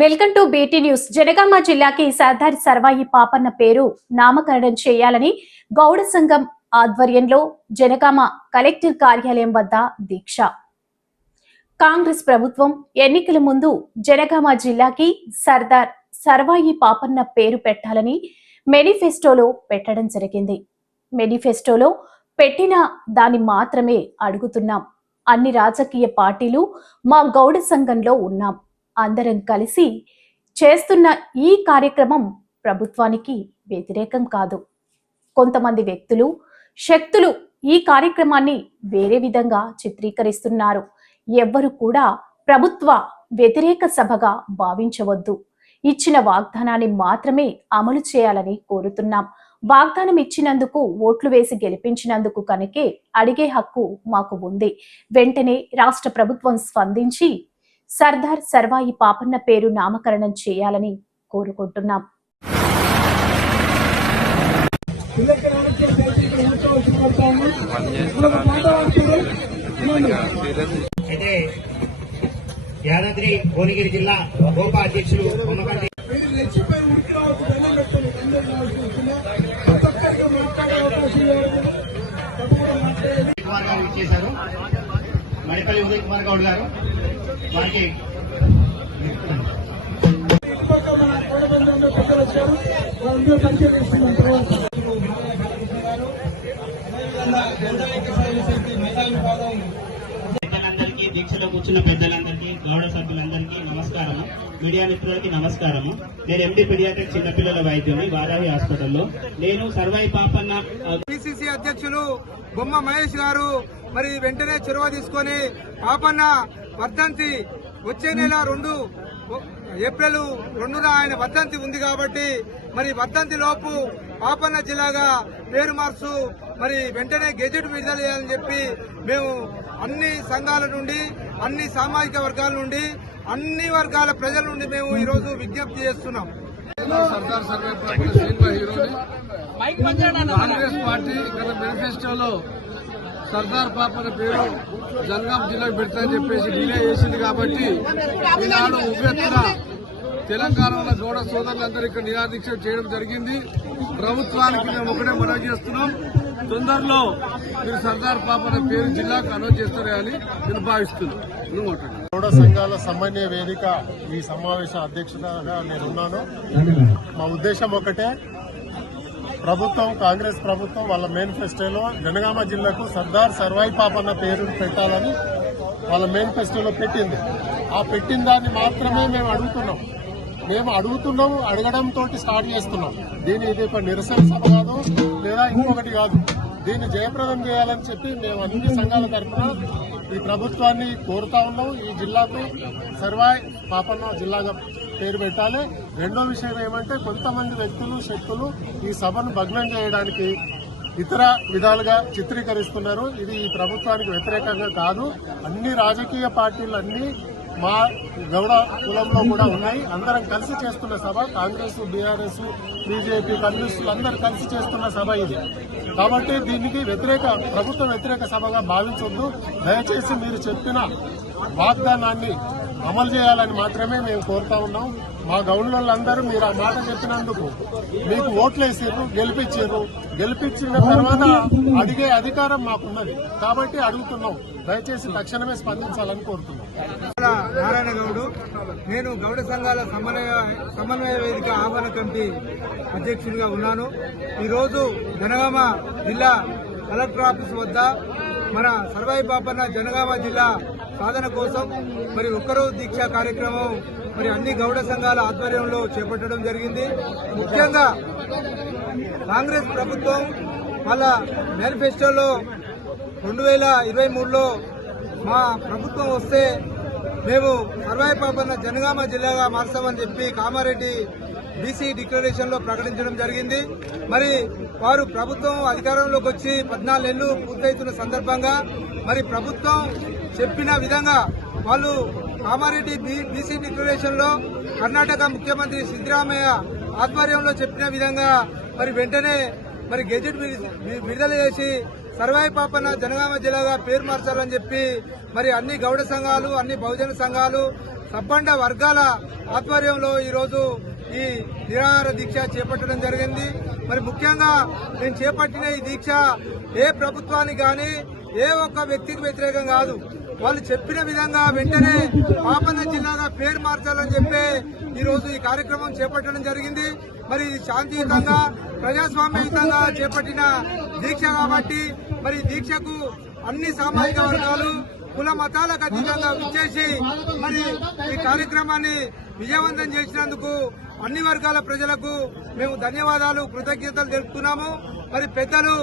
Welcome to BT news. Jangaon జిల్లాకి సర్దార్ సర్వాయి పాపన్న పేరు నామకరణం చేయాలని గౌడ సంఘం ఆధ్వర్యంలో జనగామ కలెక్టర్ కార్యాలయం వద్ద దీక్ష. కాంగ్రెస్ ప్రభుత్వం ఎన్నికల ముందు జనగామ జిల్లాకి సర్దార్ సర్వాయి పాపన్న పేరు పెట్టాలని మేనిఫెస్టోలో పెట్టడం జరిగింది. మేనిఫెస్టోలో పెట్టిన దాన్ని మాత్రమే అడుగుతున్నాం. అన్ని రాజకీయ పార్టీలు మా గౌడ సంఘంలో ఉన్నాం. అందరం కలిసి చేస్తున్న ఈ కార్యక్రమం ప్రభుత్వానికి వ్యతిరేకం కాదు. కొంతమంది వ్యక్తులు శక్తులు ఈ కార్యక్రమాన్ని వేరే విధంగా చిత్రీకరిస్తున్నారు. ఎవ్వరు కూడా ప్రభుత్వ వ్యతిరేక సభగా భావించవద్దు. ఇచ్చిన వాగ్దానాన్ని మాత్రమే అమలు చేయాలని కోరుతున్నాం. వాగ్దానం ఇచ్చినందుకు ఓట్లు వేసి గెలిపించినందుకు కనుకే అడిగే హక్కు మాకు ఉంది. వెంటనే రాష్ట్ర ప్రభుత్వం స్పందించి సర్దార్ సర్వాయి పాపన్న పేరు నామకరణం చేయాలని కోరుకుంటున్నాం. యాదాద్రి భువనగిరి జిల్లా గోపా అధ్యక్షులు కొమ్మకంటి మడిపల్లి ఉదయ్ కుమార్ గౌడ్ గారు. వారికి పెద్దలందరికీ దీక్షలో కూర్చున్న పెద్దలందరికీ గౌడ సభ్యులందరికీ నమస్కారము. మీడియా మిత్రులకి నమస్కారము. నేను ఎండి పిడియాట్రిక్ చిన్నపిల్లల వైద్యుని వారాహి హాస్పిటల్లో. నేను సర్వై పాపన్న పిసిసి అధ్యక్షులు బొమ్మ మహేష్ గారు మరి వెంటనే చొరవ తీసుకొని పాపన్న వర్ధంతి వచ్చే నెల రెండు ఏప్రిల్ రెండున ఆయన వర్ధంతి ఉంది కాబట్టి మరి వర్ధంతి లోపు పాపన్న జిల్లాగా పేరు మార్చు మరి వెంటనే గెజెట్ విడుదల చేయాలని చెప్పి మేము అన్ని సంఘాల నుండి అన్ని సామాజిక వర్గాల నుండి అన్ని వర్గాల ప్రజల నుండి మేము ఈరోజు విజ్ఞప్తి చేస్తున్నాం. సర్దార్ కాంగ్రెస్ పార్టీ గత మేనిఫెస్టోలో సర్దార్ పాపన పేరు జనగాం జిల్లాకు పెడతానని చెప్పేసి డిలే చేసింది కాబట్టి ఈనాడు ఉవ్వెత్తున తెలంగాణలో గౌడ సోదరులందరూ ఇక్కడ నిరాదీక్ష చేయడం జరిగింది. ప్రభుత్వానికి మేము ఒకటే మనవి చేస్తున్నాం. తొందరలో మీరు సర్దార్ పాపన పేరు జిల్లాకు అనౌన్స్ చేస్తారే అని నేను భావిస్తున్నాను. గౌడ సంఘాల సమన్వయ వేదిక ఈ సమావేశ అధ్యక్షుడిగా నేనున్నాను. మా ఉద్దేశం ఒకటే ప్రభుత్వం కాంగ్రెస్ ప్రభుత్వం వాళ్ళ మేనిఫెస్టోలో జనగామ జిల్లాకు సర్దార్ సర్వాయి పాపన్న పేరు పెట్టాలని వాళ్ళ మేనిఫెస్టోలో పెట్టింది. ఆ పెట్టిన దాన్ని మాత్రమే మేము అడుగుతున్నాం. మేము అడుగుతున్నాము అడగడంతో స్టార్ట్ చేస్తున్నాం. దీని ఇది ఒక నిరసన సభ కాదు లేదా ఇంకొకటి కాదు. దీన్ని జయప్రదం చేయాలని చెప్పి మేము అన్ని సంఘాల తరఫున ఈ ప్రభుత్వాన్ని కోరుతా ఉన్నాం. ఈ జిల్లాకు సర్వాయ్ పాపన్న జిల్లాగా పేరు పెట్టాలి. రెండో విషయం ఏమంటే కొంతమంది వ్యక్తులు శక్తులు ఈ సభను భగ్నం చేయడానికి ఇతర విధాలుగా చిత్రీకరిస్తున్నారు. ఇది ఈ ప్రభుత్వానికి వ్యతిరేకంగా కాదు. అన్ని రాజకీయ పార్టీలు అన్ని మా గౌడ కులంలో కూడా ఉన్నాయి. అందరం కలిసి చేస్తున్న సభ కాంగ్రెస్ బీఆర్ఎస్ బీజేపీ కమ్యూనిస్టులు అందరు కలిసి చేస్తున్న సభ ఇది. కాబట్టి దీనికి వ్యతిరేక ప్రభుత్వ వ్యతిరేక సభగా భావించొద్దు. దయచేసి మీరు చెప్పిన వాగ్దానాన్ని అమలు చేయాలని మాత్రమే మేము కోరుతా ఉన్నాం. మా గవర్నర్లందరూ మీరు ఆ మాట చెప్పినందుకు మీకు ఓట్లేసారు గెలిపించారు గెలిపించిన తర్వాత అడిగే అధికారం మాకున్నది. కాబట్టి అడుగుతున్నాం. దయచేసి తక్షణమే స్పందించాలని కోరుతున్నాం. నారాయణ గౌడు నేను గౌడ సంఘాల సమన్వయ సమన్వయ వేదిక ఆహ్వాన కమిటీ అధ్యక్షుడిగా ఉన్నాను. ఈరోజు జనగామ జిల్లా కలెక్టర్ ఆఫీస్ వద్ద మన సర్వాయి బాపన్న జనగామ జిల్లా సాధన కోసం మరి ఒక్కరోజు దీక్ష కార్యక్రమం మరి అన్ని గౌడ సంఘాల ఆధ్వర్యంలో చేపట్టడం జరిగింది. ముఖ్యంగా కాంగ్రెస్ ప్రభుత్వం వాళ్ళ మేనిఫెస్టోలో రెండు వేల ఇరవై మూడులో మా ప్రభుత్వం వస్తే మేము సర్వాయి పాపన్న జనగామ జిల్లాగా మార్చామని చెప్పి కామారెడ్డి బీసీ డిక్లరేషన్లో ప్రకటించడం జరిగింది. మరి వారు ప్రభుత్వం అధికారంలోకి వచ్చి పద్నాలుగు నెలలు పూర్తవుతున్న సందర్భంగా మరి ప్రభుత్వం చెప్పిన విధంగా వాళ్ళు కామారెడ్డి బీసీ డిక్లరేషన్లో కర్ణాటక ముఖ్యమంత్రి సిద్దరామయ్య ఆధ్వర్యంలో చెప్పిన విధంగా మరి వెంటనే మరి గెజెట్ విడుదల చేసి సర్వాయి పాపన జనగామ జిల్లాగా పేరు మార్చాలని చెప్పి మరి అన్ని గౌడ సంఘాలు అన్ని బహుజన సంఘాలు సబ్బండ వర్గాల ఆధ్వర్యంలో ఈరోజు ఈ నిరాహార దీక్ష చేపట్టడం జరిగింది. మరి ముఖ్యంగా నేను చేపట్టిన ఈ దీక్ష ఏ ప్రభుత్వానికి కానీ ఏ ఒక్క వ్యక్తికి వ్యతిరేకం కాదు. వాళ్ళు చెప్పిన విధంగా వెంటనే పాపన్న జిల్లాగా పేరు మార్చాలని చెప్పి ఈరోజు ఈ కార్యక్రమం చేపట్టడం జరిగింది. మరి శాంతియుతంగా ప్రజాస్వామ్యయుతంగా చేపట్టిన దీక్ష కాబట్టి మరి దీక్షకు అన్ని సామాజిక వర్గాలు కుల మతాలకు అతీతంగా విచ్చేసి మరి ఈ కార్యక్రమాన్ని విజయవంతం చేసినందుకు అన్ని వర్గాల ప్రజలకు మేము ధన్యవాదాలు కృతజ్ఞతలు తెలుపుతున్నాము. మరి పెద్దలు